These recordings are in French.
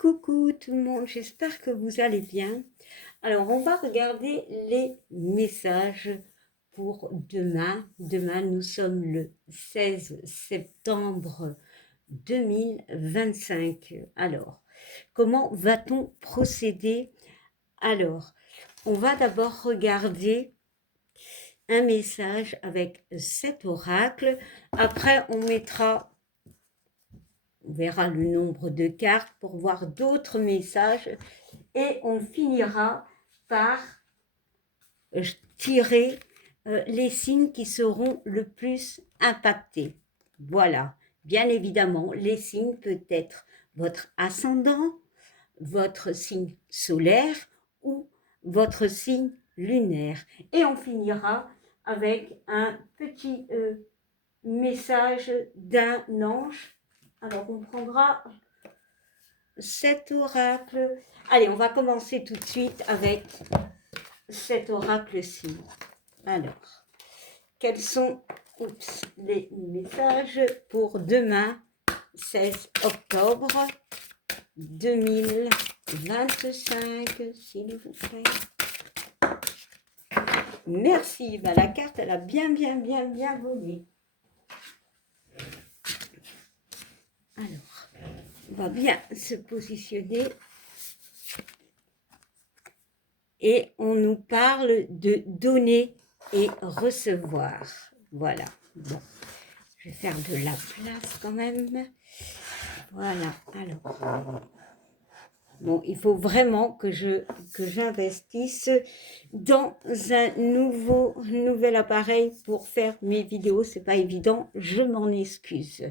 Coucou tout le monde, j'espère que vous allez bien. Alors, on va regarder les messages pour demain. Demain, nous sommes le 16 septembre 2025. Alors, comment va-t-on procéder? Alors, on va d'abord regarder un message avec 7 oracles. Après, on verra le nombre de cartes pour voir d'autres messages et on finira par tirer les signes qui seront le plus impactés. Voilà, bien évidemment, les signes peut être votre ascendant, votre signe solaire ou votre signe lunaire. Et on finira avec un petit message d'un ange. Alors on prendra 7 oracles. Allez, on va commencer tout de suite avec cet oracle-ci. Alors, quels sont les messages pour demain, 16 octobre 2025, s'il vous plaît. Merci, bah, la carte, elle a bien volé. Alors, on va bien se positionner. Et on nous parle de donner et recevoir. Voilà. Bon, je vais faire de la place quand même. Voilà. Alors, bon, il faut vraiment que j'investisse dans un nouvel appareil pour faire mes vidéos. C'est pas évident. Je m'en excuse.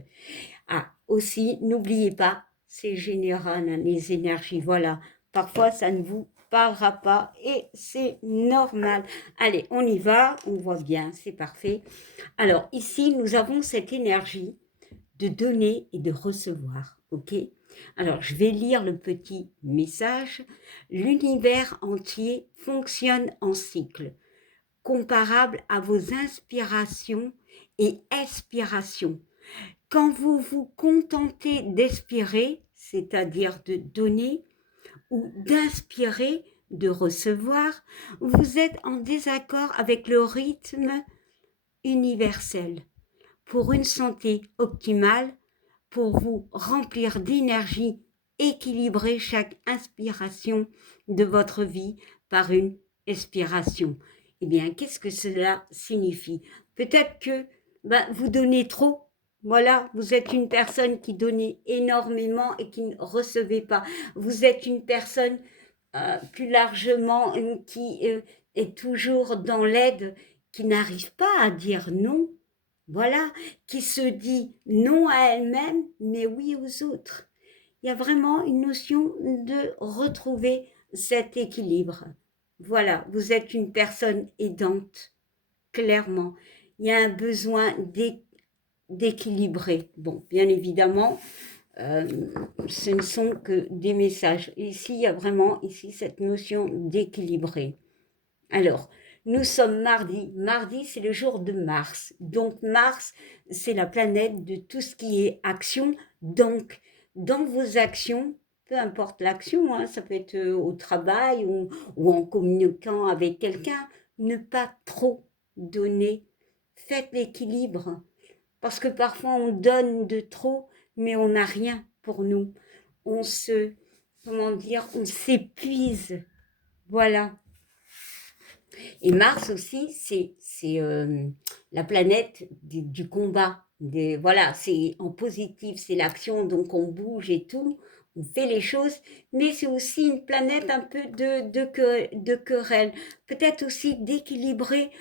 Ah, aussi, n'oubliez pas, c'est général, hein, les énergies. Voilà. Parfois, ça ne vous parlera pas et c'est normal. Allez, on y va, on voit bien, c'est parfait. Alors, ici, nous avons cette énergie de donner et de recevoir, ok? Alors, je vais lire le petit message. L'univers entier fonctionne en cycle, comparable à vos inspirations et expirations. Quand vous vous contentez d'expirer, c'est-à-dire de donner, ou d'inspirer, de recevoir, vous êtes en désaccord avec le rythme universel. Pour une santé optimale, pour vous remplir d'énergie, équilibrez chaque inspiration de votre vie par une expiration. Eh bien, qu'est-ce que cela signifie? Peut-être que vous donnez trop. Voilà, vous êtes une personne qui donnait énormément et qui ne recevait pas. Vous êtes une personne plus largement qui est toujours dans l'aide, qui n'arrive pas à dire non. Voilà, qui se dit non à elle-même, mais oui aux autres. Il y a vraiment une notion de retrouver cet équilibre. Voilà, vous êtes une personne aidante, clairement. Il y a un besoin d'équilibrer. Bon, bien évidemment, ce ne sont que des messages. Ici, il y a vraiment cette notion d'équilibrer. Alors, nous sommes mardi. Mardi, c'est le jour de Mars. Donc, Mars, c'est la planète de tout ce qui est action. Donc, dans vos actions, peu importe l'action, hein, ça peut être au travail ou en communiquant avec quelqu'un, ne pas trop donner. Faites l'équilibre. Parce que parfois, on donne de trop, mais on n'a rien pour nous. On on s'épuise. Voilà. Et Mars aussi, c'est la planète du combat. Voilà, c'est en positif, c'est l'action, donc on bouge et tout, on fait les choses, mais c'est aussi une planète un peu de querelle, peut-être aussi d'équilibrer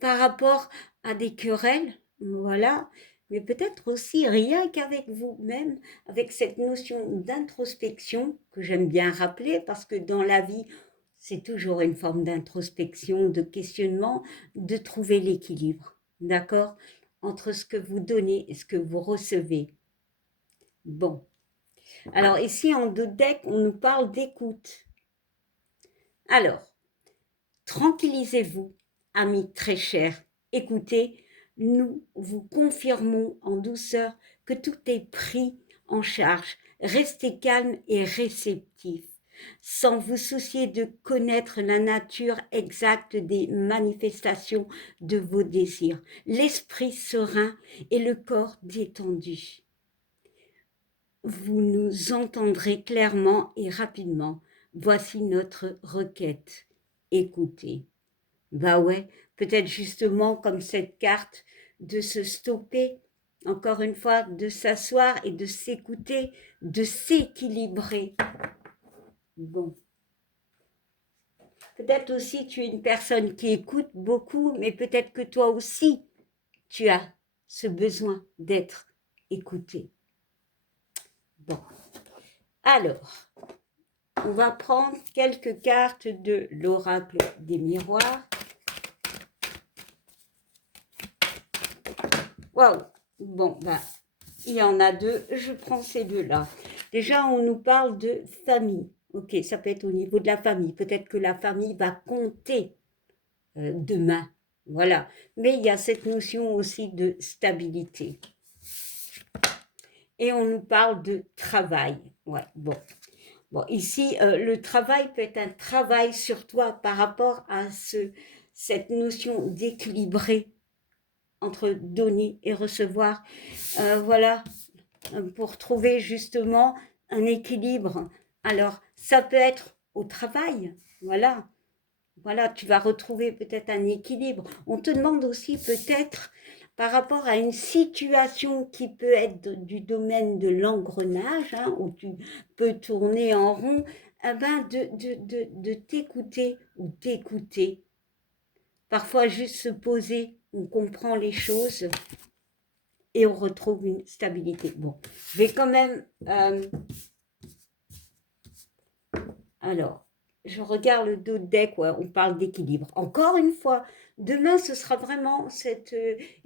par rapport à des querelles, voilà, mais peut-être aussi rien qu'avec vous-même, avec cette notion d'introspection que j'aime bien rappeler, parce que dans la vie, c'est toujours une forme d'introspection, de questionnement, de trouver l'équilibre, d'accord, entre ce que vous donnez et ce que vous recevez. Bon. Alors ici, en dos de deck, on nous parle d'écoute. Alors, tranquillisez-vous, amis très chers. Écoutez, nous vous confirmons en douceur que tout est pris en charge. Restez calme et réceptif, sans vous soucier de connaître la nature exacte des manifestations de vos désirs. L'esprit serein et le corps détendu. Vous nous entendrez clairement et rapidement. Voici notre requête. Écoutez. Bah ouais, peut-être justement comme cette carte, de se stopper, encore une fois, de s'asseoir et de s'écouter, de s'équilibrer. Bon. Peut-être aussi tu es une personne qui écoute beaucoup, mais peut-être que toi aussi, tu as ce besoin d'être écouté. Bon. Alors, on va prendre quelques cartes de l'oracle des miroirs. Waouh! Bon, bah, il y en a deux, je prends ces deux-là. Déjà, on nous parle de famille. Ok, ça peut être au niveau de la famille. Peut-être que la famille va compter demain. Voilà. Mais il y a cette notion aussi de stabilité. Et on nous parle de travail. Ouais, bon. Bon, ici, le travail peut être un travail sur toi par rapport à cette notion d'équilibrer entre donner et recevoir. Voilà, pour trouver justement un équilibre. Alors, ça peut être au travail, voilà. Voilà, tu vas retrouver peut-être un équilibre. On te demande aussi peut-être par rapport à une situation qui peut être du domaine de l'engrenage, hein, où tu peux tourner en rond, eh ben de t'écouter ou d'écouter. Parfois, juste se poser, on comprend les choses et on retrouve une stabilité. Bon, je vais quand même... alors, je regarde le dos de deck, ouais, on parle d'équilibre. Encore une fois, demain, ce sera vraiment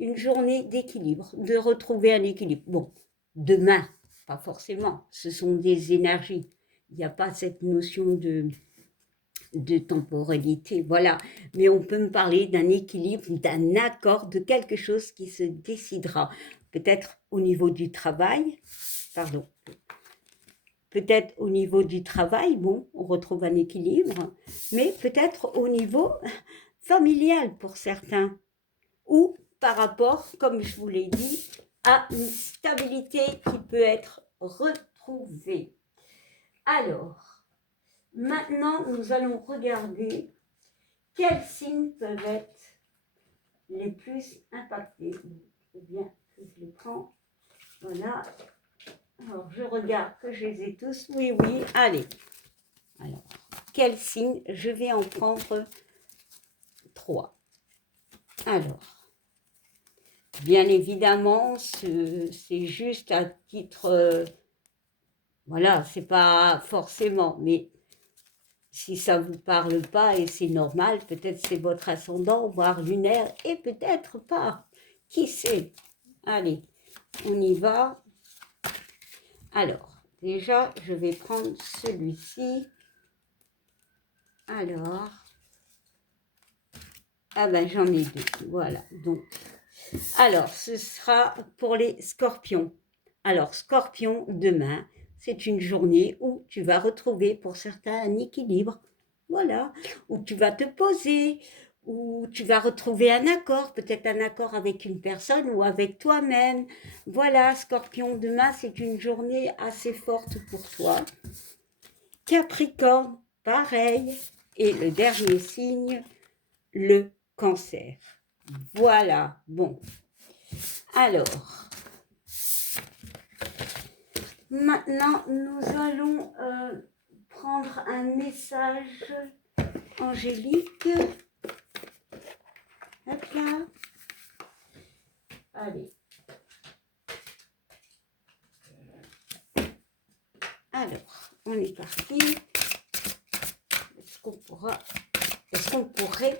une journée d'équilibre, de retrouver un équilibre. Bon, demain, pas forcément, ce sont des énergies. Il n'y a pas cette notion de temporalité, voilà. Mais on peut me parler d'un équilibre, d'un accord, de quelque chose qui se décidera. Peut-être au niveau du travail, pardon, peut-être au niveau du travail, bon, on retrouve un équilibre, mais peut-être au niveau familial pour certains, ou par rapport, comme je vous l'ai dit, à une stabilité qui peut être retrouvée. Alors, maintenant, nous allons regarder quels signes peuvent être les plus impactés. Eh bien, je les prends. Voilà. Alors, je regarde que je les ai tous. Oui, oui. Allez. Alors, quels signes? Je vais en prendre 3. Alors, bien évidemment, c'est juste à titre... voilà, c'est pas forcément, mais si ça ne vous parle pas, et c'est normal, peut-être c'est votre ascendant, voire lunaire, et peut-être pas. Qui sait? Allez, on y va. Alors, déjà, je vais prendre celui-ci. Alors, ah ben j'en ai deux, voilà. Donc, alors, ce sera pour les scorpions. Alors, scorpion, demain, c'est une journée où tu vas retrouver pour certains un équilibre, voilà, où tu vas te poser, où tu vas retrouver un accord, peut-être un accord avec une personne ou avec toi-même. Voilà, scorpion, demain, c'est une journée assez forte pour toi. Capricorne, pareil. Et le dernier signe, le cancer. Voilà, bon. Alors, maintenant, nous allons prendre un message angélique. Hop là. Allez. Alors, on est parti. Est-ce qu'on pourrait,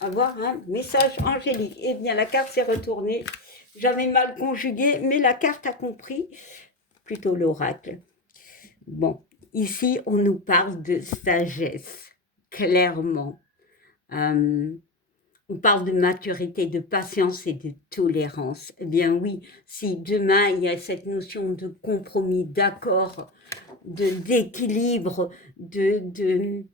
avoir un message angélique? Eh bien, la carte s'est retournée. J'avais mal conjugué, mais la carte a compris. Plutôt l'oracle. Bon, ici, on nous parle de sagesse, clairement. On On parle de maturité, de patience et de tolérance. Eh bien oui, si demain il y a cette notion de compromis, d'accord, d'équilibre, de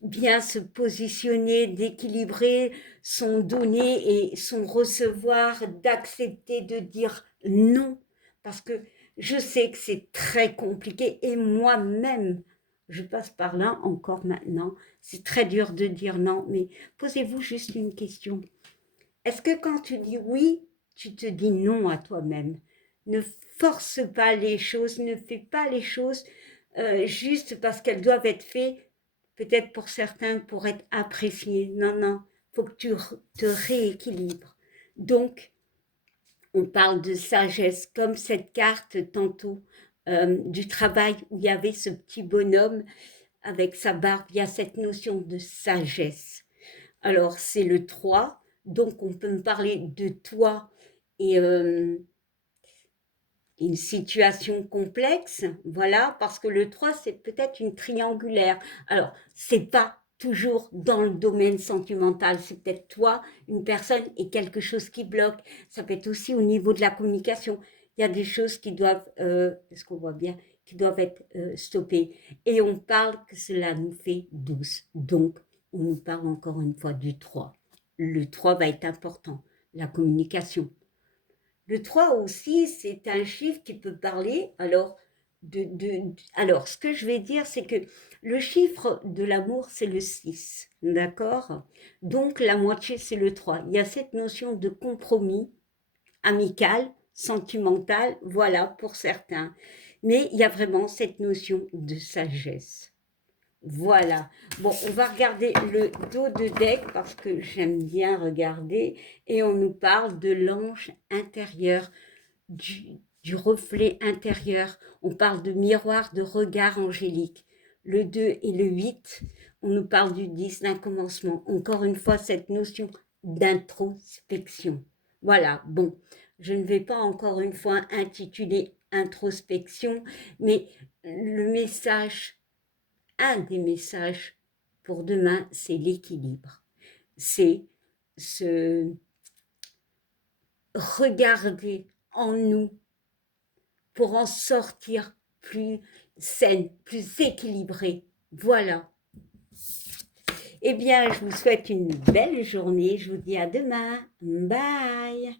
bien se positionner, d'équilibrer son donner et son recevoir, d'accepter de dire non, parce que je sais que c'est très compliqué et moi-même, je passe par là encore maintenant, c'est très dur de dire non, mais posez-vous juste une question. Est-ce que quand tu dis oui, tu te dis non à toi-même? Ne force pas les choses, ne fais pas les choses juste parce qu'elles doivent être faites, peut-être pour certains, pour être appréciées. Non, non, il faut que tu te rééquilibres. Donc, on parle de sagesse, comme cette carte tantôt du travail où il y avait ce petit bonhomme avec sa barbe, il y a cette notion de sagesse. Alors, c'est le 3, donc on peut me parler de toi et une situation complexe, voilà, parce que le 3, c'est peut-être une triangulaire. Alors, c'est pas toujours dans le domaine sentimental, c'est peut-être toi, une personne et quelque chose qui bloque. Ça peut être aussi au niveau de la communication. Il y a des choses qui doivent, est-ce qu'on voit bien, qui doivent être stoppées. Et on parle que cela nous fait douce. Donc, on nous parle encore une fois du 3. Le 3 va être important, la communication. Le 3 aussi, c'est un chiffre qui peut parler. Alors, ce que je vais dire, c'est que le chiffre de l'amour, c'est le 6, d'accord? Donc, la moitié, c'est le 3. Il y a cette notion de compromis amical, sentimental, voilà, pour certains. Mais il y a vraiment cette notion de sagesse. Voilà. Bon, on va regarder le dos de deck parce que j'aime bien regarder. Et on nous parle de l'ange intérieur, du reflet intérieur. On parle de miroir, de regard angélique. Le 2 et le 8, on nous parle du 10, d'un commencement. Encore une fois, cette notion d'introspection. Voilà, bon, je ne vais pas encore une fois intituler introspection, mais le message, un des messages pour demain, c'est l'équilibre. C'est se regarder en nous pour en sortir plus saine, plus équilibrée. Voilà. Eh bien, je vous souhaite une belle journée. Je vous dis à demain. Bye.